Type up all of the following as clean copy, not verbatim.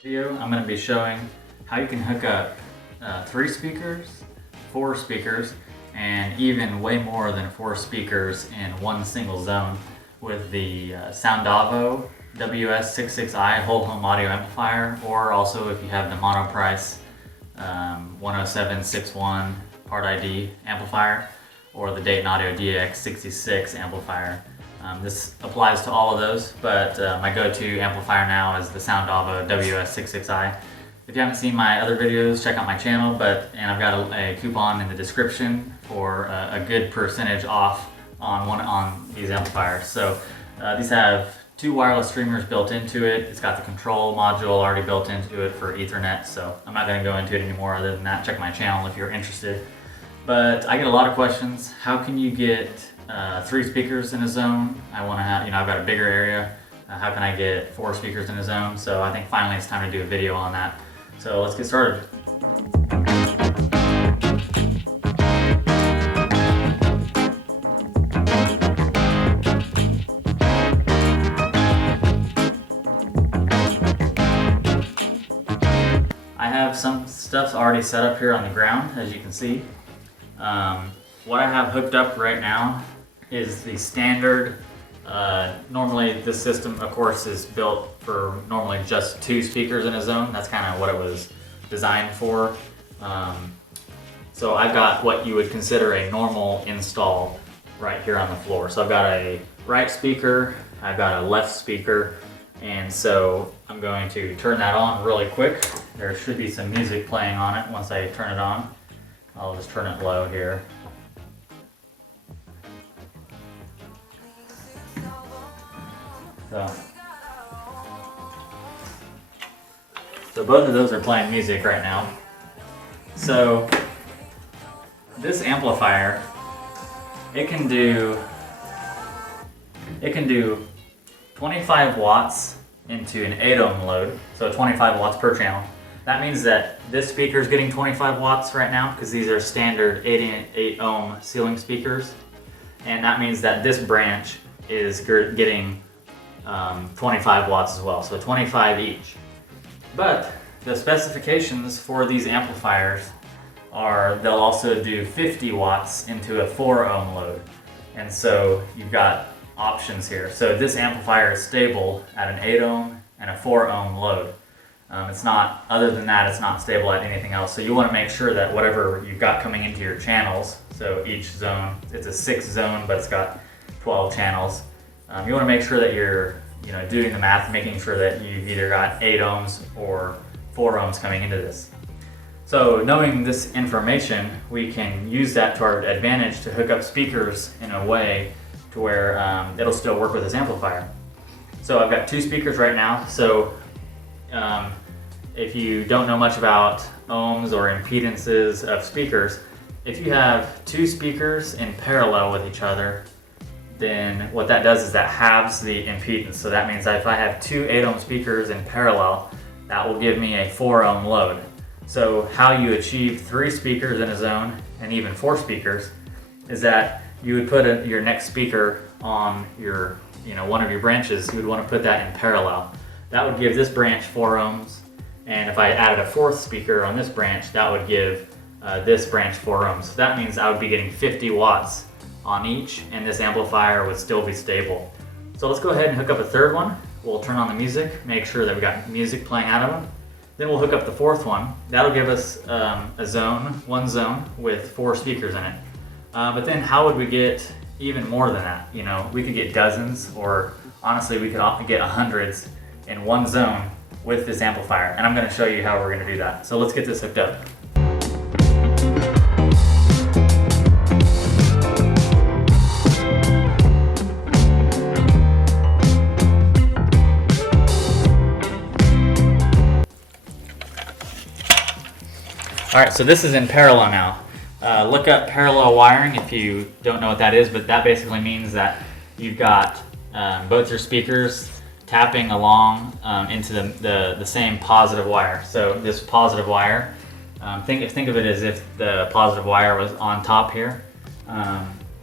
Video, I'm going to be showing how you can hook up 3 speakers, 4 speakers, and even way more than 4 speakers in one single zone with the Soundavo WS66i whole home audio amplifier, or also if you have the Monoprice 10761 part ID amplifier, or the Dayton Audio DAX66 amplifier. This applies to all of those, but my go-to amplifier now is the Soundavo WS66i. If you haven't seen my other videos, check out my channel, and I've got a coupon in the description for a good percentage off on these amplifiers. So these have 2 wireless streamers built into it. It's got the control module already built into it for Ethernet, so I'm not going to go into it anymore. Other than that, check my channel if you're interested. But I get a lot of questions. How can you get 3 speakers in a zone? I want to have, I've got a bigger area. How can I get 4 speakers in a zone? So I think finally it's time to do a video on that. So let's get started. I have some stuff already set up here on the ground, as you can see. What I have hooked up right now is the standard, normally this system of course is built for normally just 2 speakers in a zone. That's kind of what it was designed for. So I've got what you would consider a normal install right here on the floor. So I've got a right speaker, I've got a left speaker, and so I'm going to turn that on really quick. There should be some music playing on it once I turn it on. I'll just turn it low here. So both of those are playing music right now. So this amplifier, it can do 25 watts into an 8 ohm load, so 25 watts per channel. That means that this speaker is getting 25 watts right now because these are standard 8 ohm ceiling speakers, and that means that this branch is getting 25 watts as well, so 25 each. But the specifications for these amplifiers are they'll also do 50 watts into a 4 ohm load, and so you've got options here. So this amplifier is stable at an 8 ohm and a 4 ohm load. It's not, other than that, it's not stable at anything else. So you want to make sure that whatever you've got coming into your channels, so each zone, it's a 6 zone, but it's got 12 channels. You want to make sure that you're doing the math, making sure that you've either got 8 ohms or 4 ohms coming into this. So knowing this information, we can use that to our advantage to hook up speakers in a way to where it'll still work with this amplifier. So I've got 2 speakers right now. So if you don't know much about ohms or impedances of speakers, if you have 2 speakers in parallel with each other, then what that does is that halves the impedance. So that means that if I have 2 8 ohm speakers in parallel, that will give me a 4 ohm load. So how you achieve 3 speakers in a zone, and even 4 speakers, is that you would put your next speaker on your, one of your branches. You would want to put that in parallel. That would give this branch 4 ohms, and if I added a 4th speaker on this branch, that would give this branch 4 ohms. So that means I would be getting 50 watts on each, and this amplifier would still be stable. So let's go ahead and hook up a 3rd one. We'll turn on the music, make sure that we got music playing out of them. Then we'll hook up the 4th one. That'll give us one zone with 4 speakers in it. But then how would we get even more than that? We could get dozens, or honestly, we could often get hundreds in one zone with this amplifier. And I'm going to show you how we're going to do that. So let's get this hooked up. Alright, so this is in parallel now. Look up parallel wiring if you don't know what that is, but that basically means that you've got both your speakers tapping along into the same positive wire. So this positive wire, think of it as if the positive wire was on top here.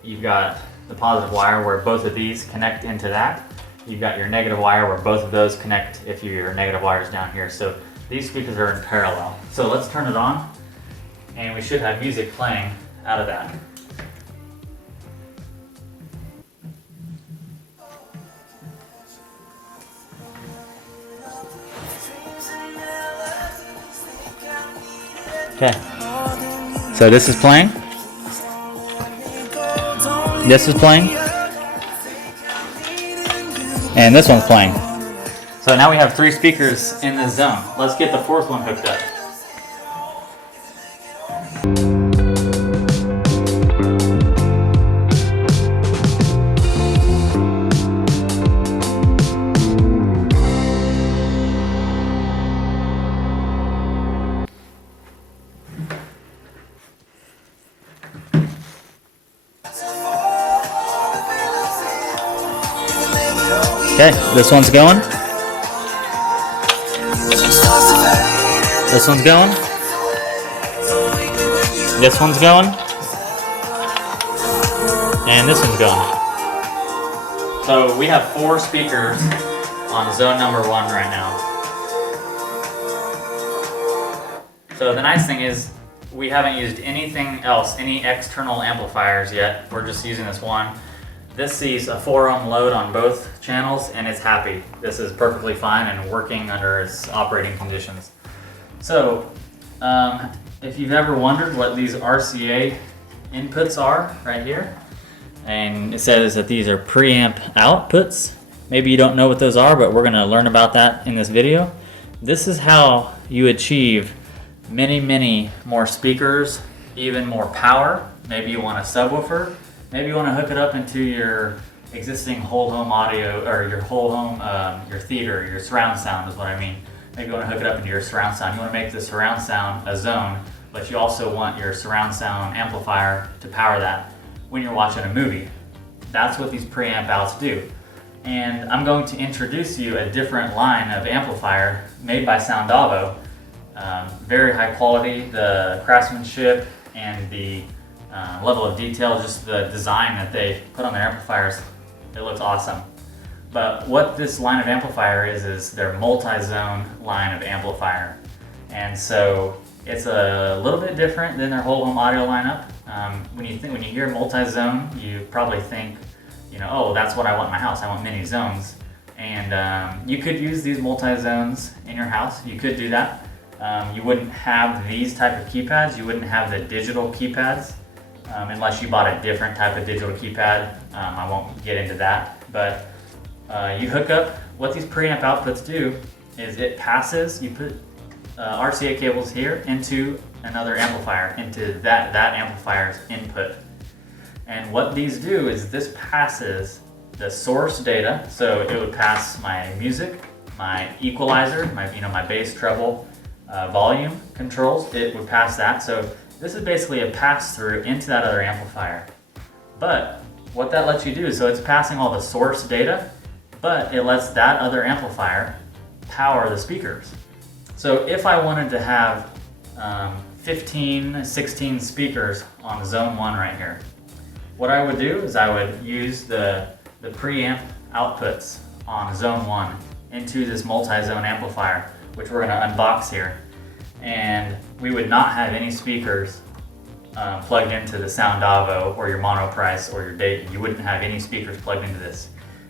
You've got the positive wire where both of these connect into that, you've got your negative wire where both of those connect if your negative wire is down here. So these speakers are in parallel. So let's turn it on, and we should have music playing out of that. Okay, so this is playing. This is playing. And this one's playing. So now we have 3 speakers in this zone. Let's get the 4th one hooked up. Okay, this one's going. This one's going. This one's going. And this one's going. So we have 4 speakers on zone number 1 right now. So the nice thing is we haven't used anything else, any external amplifiers yet. We're just using this one. This sees a 4 ohm load on both channels and it's happy. This is perfectly fine and working under its operating conditions. So, if you've ever wondered what these RCA inputs are right here, and it says that these are preamp outputs. Maybe you don't know what those are, but we're gonna learn about that in this video. This is how you achieve many, many more speakers, even more power. Maybe you want a subwoofer. Maybe you want to hook it up into your existing whole home audio, or your whole home, your theater, your surround sound is what I mean. Maybe you want to hook it up into your surround sound. You want to make the surround sound a zone, but you also want your surround sound amplifier to power that when you're watching a movie. That's what these preamp outs do. And I'm going to introduce you a different line of amplifier made by Soundavo. Very high quality, the craftsmanship and the level of detail, just the design that they put on their amplifiers, it looks awesome. But what this line of amplifier is their multi-zone line of amplifier. And so it's a little bit different than their whole home audio lineup. When you hear multi-zone, you probably think, oh, that's what I want in my house. I want many zones. And you could use these multi-zones in your house. You could do that. You wouldn't have these type of keypads. You wouldn't have the digital keypads. Unless you bought a different type of digital keypad. I won't get into that, but you hook up, what these preamp outputs do is it passes, you put RCA cables here into another amplifier, into that amplifier's input. And what these do is this passes the source data, so it would pass my music, my equalizer, my bass, treble, volume controls, it would pass that. So this is basically a pass-through into that other amplifier. But what that lets you do is, so it's passing all the source data, but it lets that other amplifier power the speakers. So if I wanted to have 15, 16 speakers on zone 1 right here, what I would do is I would use the preamp outputs on zone 1 into this multi-zone amplifier, which we're going to unbox here. And we would not have any speakers plugged into the Soundavo or your Monoprice or your Dayton. You wouldn't have any speakers plugged into this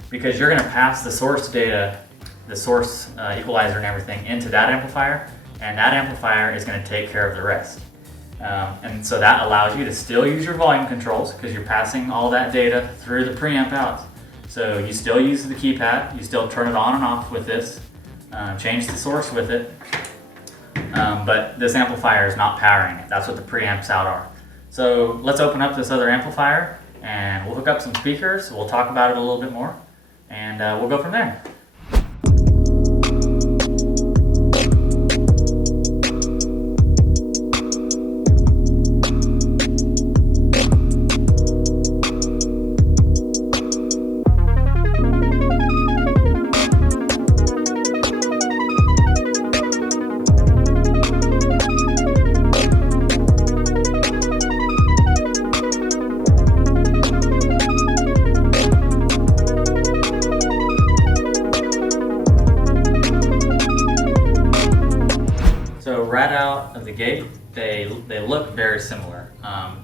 because you're going to pass the source data, the source equalizer and everything into that amplifier, and that amplifier is going to take care of the rest. And so that allows you to still use your volume controls because you're passing all that data through the preamp outs. So you still use the keypad, you still turn it on and off with this, change the source with it. But this amplifier is not powering it. That's what the preamps out are. So let's open up this other amplifier and we'll hook up some speakers. We'll talk about it a little bit more and we'll go from there. right out of the gate, they look very similar.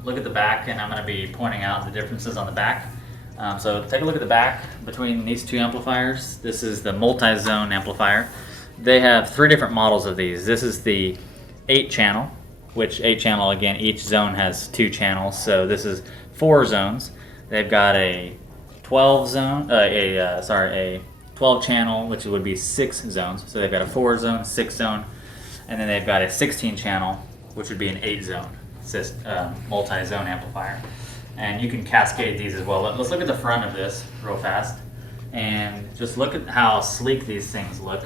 Look at the back, and I'm going to be pointing out the differences on the back. So take a look at the back between these two amplifiers. This is the multi-zone amplifier. They have 3 different models of these. This is the 8-channel, which 8-channel, again, each zone has 2 channels. So this is 4 zones. They've got a 12 zone, a 12 channel, which would be 6 zones. So they've got a 4 zone, 6 zone, and then they've got a 16 channel, which would be an 8 zone multi-zone amplifier. And you can cascade these as well. Let's look at the front of this real fast, and just look at how sleek these things look.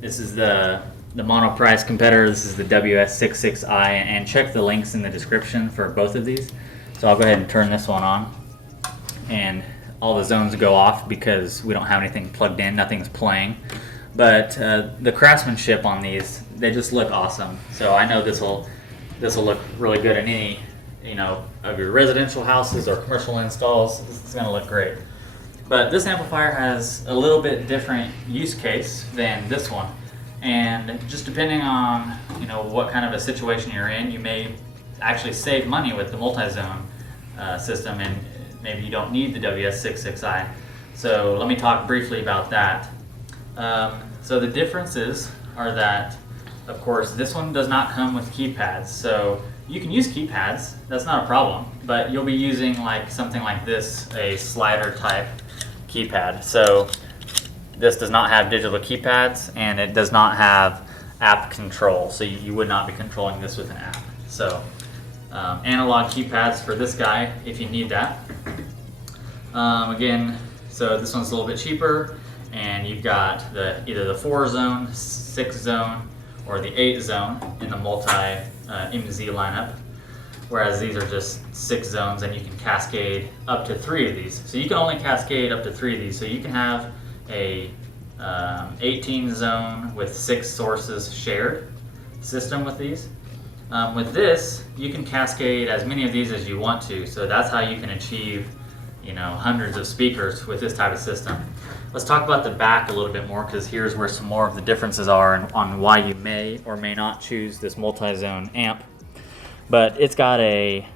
This is the Monoprice competitor. This is the WS66i, and check the links in the description for both of these. So I'll go ahead and turn this one on, and all the zones go off because we don't have anything plugged in, nothing's playing. But the craftsmanship on these, they just look awesome. So I know this will look really good in any, of your residential houses or commercial installs. It's going to look great. But this amplifier has a little bit different use case than this one, and just depending on what kind of a situation you're in, you may actually save money with the multi-zone system, and maybe you don't need the WS66i. So let me talk briefly about that. So the differences are that, of course, this one does not come with keypads. So you can use keypads, that's not a problem, but you'll be using something like this, a slider type keypad. So this does not have digital keypads, and it does not have app control. So you would not be controlling this with an app. So analog keypads for this guy if you need that. Again, so this one's a little bit cheaper, and you've got either the 4 zone, 6 zone, or the 8 zone in the multi MZ lineup, whereas these are just 6 zones, and you can cascade up to 3 of these. So you can only cascade up to 3 of these. So you can have a 18 zone with 6 sources shared system with these. With this, you can cascade as many of these as you want to. So that's how you can achieve hundreds of speakers with this type of system. Let's talk about the back a little bit more, because here's where some more of the differences are on why you may or may not choose this multi-zone amp. But it's got a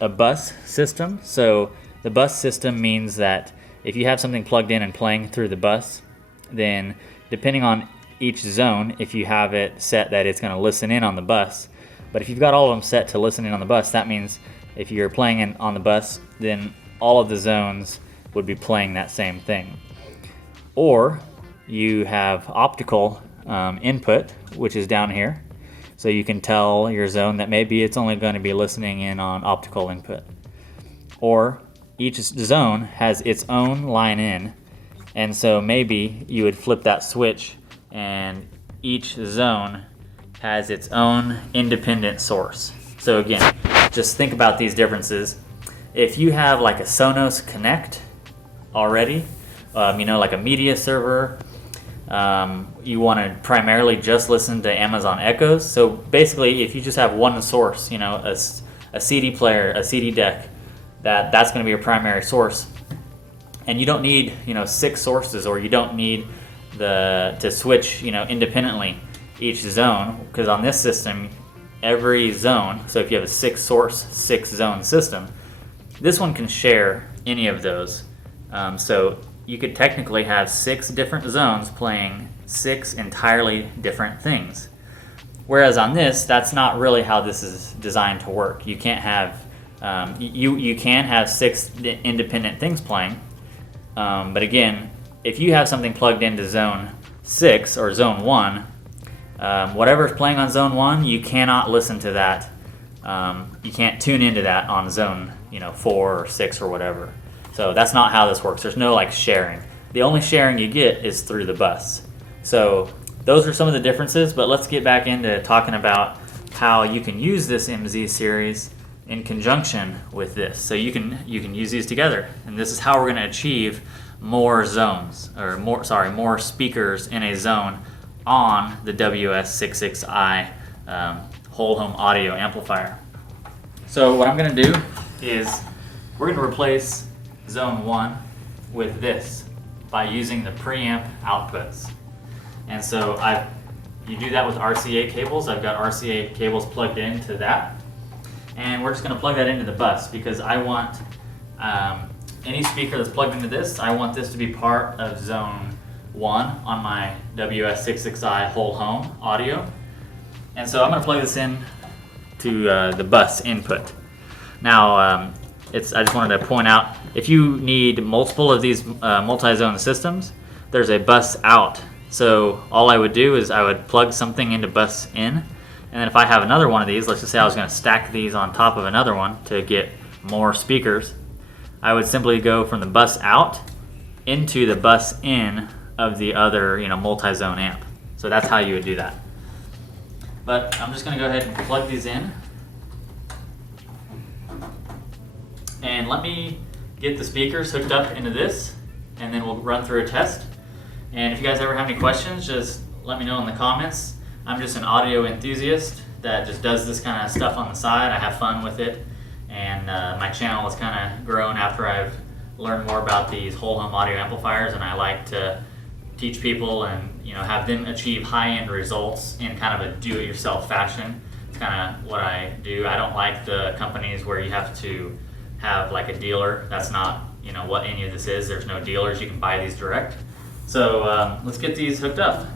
bus system. So the bus system means that if you have something plugged in and playing through the bus, then depending on each zone, if you have it set that it's going to listen in on the bus. But if you've got all of them set to listen in on the bus, that means if you're playing on the bus, then all of the zones would be playing that same thing. Or you have optical input, which is down here. So you can tell your zone that maybe it's only going to be listening in on optical input. Or each zone has its own line in, and so maybe you would flip that switch and each zone has its own independent source. So again, just think about these differences. If you have like a Sonos Connect already, like a media server, you want to primarily just listen to Amazon Echoes. So basically, if you just have one source, a CD player, a CD deck, that's going to be your primary source, and you don't need 6 sources, or you don't need to switch independently each zone, because on this system, every zone, so if you have a 6 source, 6 zone system, this one can share any of those. So you could technically have 6 different zones playing 6 entirely different things. Whereas on this, that's not really how this is designed to work. You can't have you can have 6 independent things playing, but again, if you have something plugged into zone 6 or zone 1, whatever's playing on zone 1, you cannot listen to that. You can't tune into that on zone 4 or 6 or whatever. So that's not how this works. There's no sharing. The only sharing you get is through the bus. So those are some of the differences, but let's get back into talking about how you can use this MZ series in conjunction with this. So you can use these together, and this is how we're going to achieve more zones, or more speakers in a zone on the WS66i whole home audio amplifier. So what I'm going to do is we're going to replace zone 1 with this by using the preamp outputs. And so I've you do that with RCA cables. I've got RCA cables plugged into that. And we're just going to plug that into the bus because I want any speaker that's plugged into this, I want this to be part of zone 1 on my WS66i whole home audio. And so I'm going to plug this in to the bus input. Now, I just wanted to point out, if you need multiple of these multi-zone systems, there's a bus out. So all I would do is I would plug something into bus in, and then if I have another one of these, let's just say I was going to stack these on top of another one to get more speakers, I would simply go from the bus out into the bus in of the other, multi-zone amp. So that's how you would do that. But I'm just going to go ahead and plug these in. And let me get the speakers hooked up into this, and then we'll run through a test. And if you guys ever have any questions, just let me know in the comments. I'm just an audio enthusiast that just does this kind of stuff on the side. I have fun with it, and my channel has kind of grown after I've learned more about these whole home audio amplifiers, and I like to teach people and have them achieve high-end results in kind of a do-it-yourself fashion. It's kind of what I do. I don't like the companies where you have to have like a dealer. That's not what any of this is. There's no dealers. You can buy these direct. So let's get these hooked up.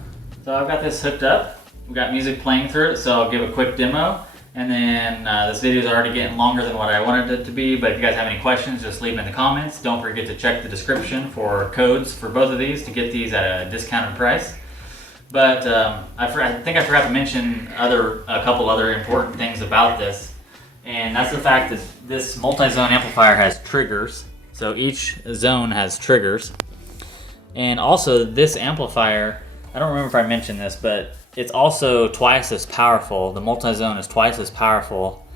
So I've got this hooked up. We've got music playing through it, so I'll give a quick demo. And then this video is already getting longer than what I wanted it to be, but if you guys have any questions, just leave them in the comments. Don't forget to check the description for codes for both of these to get these at a discounted price. But I think I forgot to mention a couple other important things about this. And that's the fact that this multi-zone amplifier has triggers. So each zone has triggers. And also this amplifier, I don't remember if I mentioned this, but it's also twice as powerful. The multi-zone is twice as powerful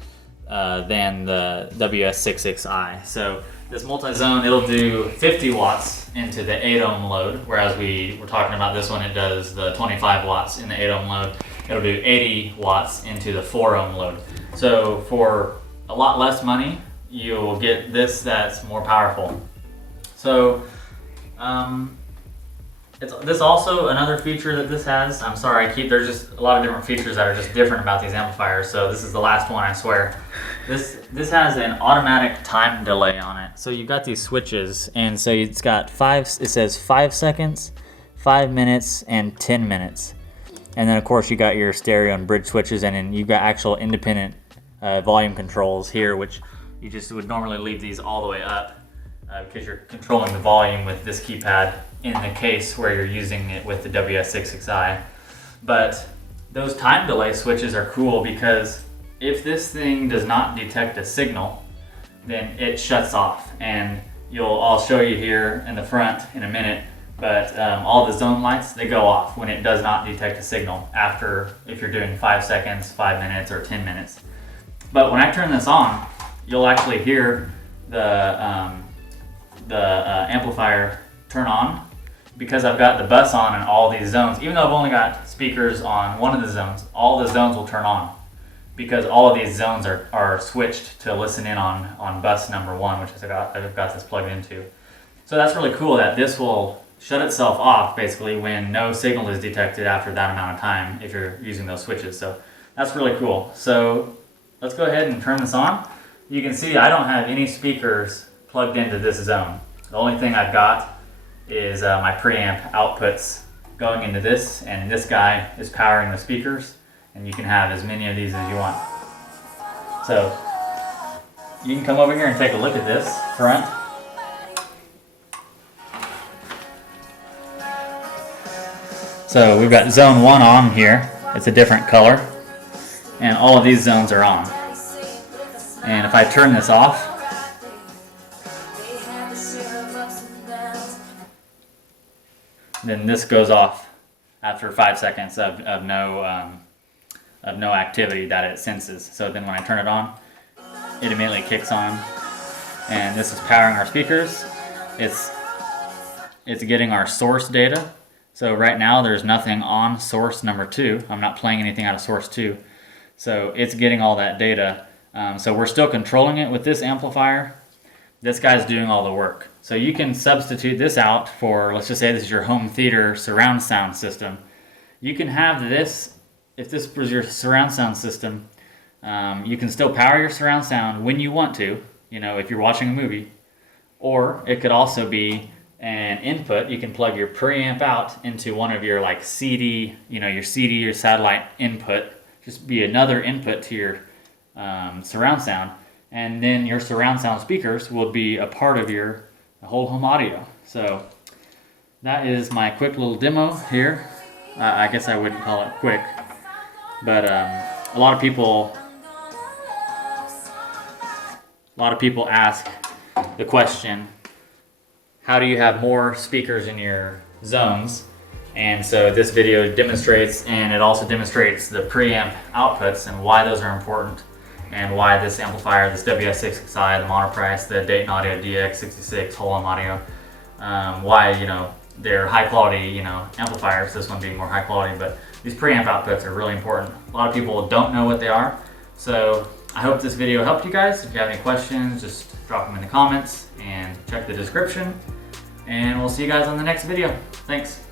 than the WS66i. So this multi-zone, it'll do 50 watts into the 8 ohm load, whereas we were talking about this one, it does the 25 watts in the 8 ohm load. It'll do 80 watts into the 4 ohm load. So for a lot less money, you'll get this that's more powerful. So this also another feature that this has. I'm sorry, there's just a lot of different features that are just different about these amplifiers. So this is the last one, I swear. This has an automatic time delay on it. So you've got these switches, and so it's got it says 5 seconds, 5 minutes, and 10 minutes. And then of course you got your stereo and bridge switches, and then you've got actual independent volume controls here, which you just would normally leave these all the way up because you're controlling the volume with this keypad in the case where you're using it with the WS66i. I'But those time delay switches are cool because if this thing does not detect a signal, then it shuts off. And I'll show you here in the front in a minute, but all the zone lights, they go off when it does not detect a signal if you're doing 5 seconds, 5 minutes, or 10 minutes. But when I turn this on, you'll actually hear the amplifier turn on because I've got the bus on in all these zones. Even though I've only got speakers on one of the zones, all the zones will turn on because all of these zones are switched to listen in on bus number 1, which I've got this plugged into. So that's really cool that this will shut itself off basically when no signal is detected after that amount of time if you're using those switches. So that's really cool. So let's go ahead and turn this on. You can see I don't have any speakers plugged into this zone. The only thing I've got is my preamp outputs going into this, and this guy is powering the speakers, and you can have as many of these as you want. So you can come over here and take a look at this front. So we've got zone 1 on here. It's a different color, and all of these zones are on. And if I turn this off, then this goes off after 5 seconds of no activity that it senses. So then when I turn it on, it immediately kicks on, and this is powering our speakers. It's getting our source data. So right now there's nothing on source number 2. I'm not playing anything out of source 2. So it's getting all that data. So we're still controlling it with this amplifier. This guy's doing all the work. So you can substitute this out for, let's just say this is your home theater surround sound system, You can have this, if this was your surround sound system, you can still power your surround sound when you want to, you know, if you're watching a movie. Or it could also be an input. You can plug your preamp out into one of your like CD, you know, your CD or satellite input. Just be another input to your surround sound. And then your surround sound speakers will be a part of your whole home audio. So that is my quick little demo here. I guess I wouldn't call it quick, but a lot of people ask the question, how do you have more speakers in your zones? And so this video demonstrates, and it also demonstrates the preamp outputs and why those are important, and why this amplifier, this WS66i, the Monoprice, the Dayton Audio DAX66 whole home audio, why, you know, they're high quality, you know, amplifiers, this one being more high quality, but these preamp outputs are really important. A lot of people don't know what they are. So I hope this video helped you guys. If you have any questions, just drop them in the comments and check the description. And we'll see you guys on the next video. Thanks.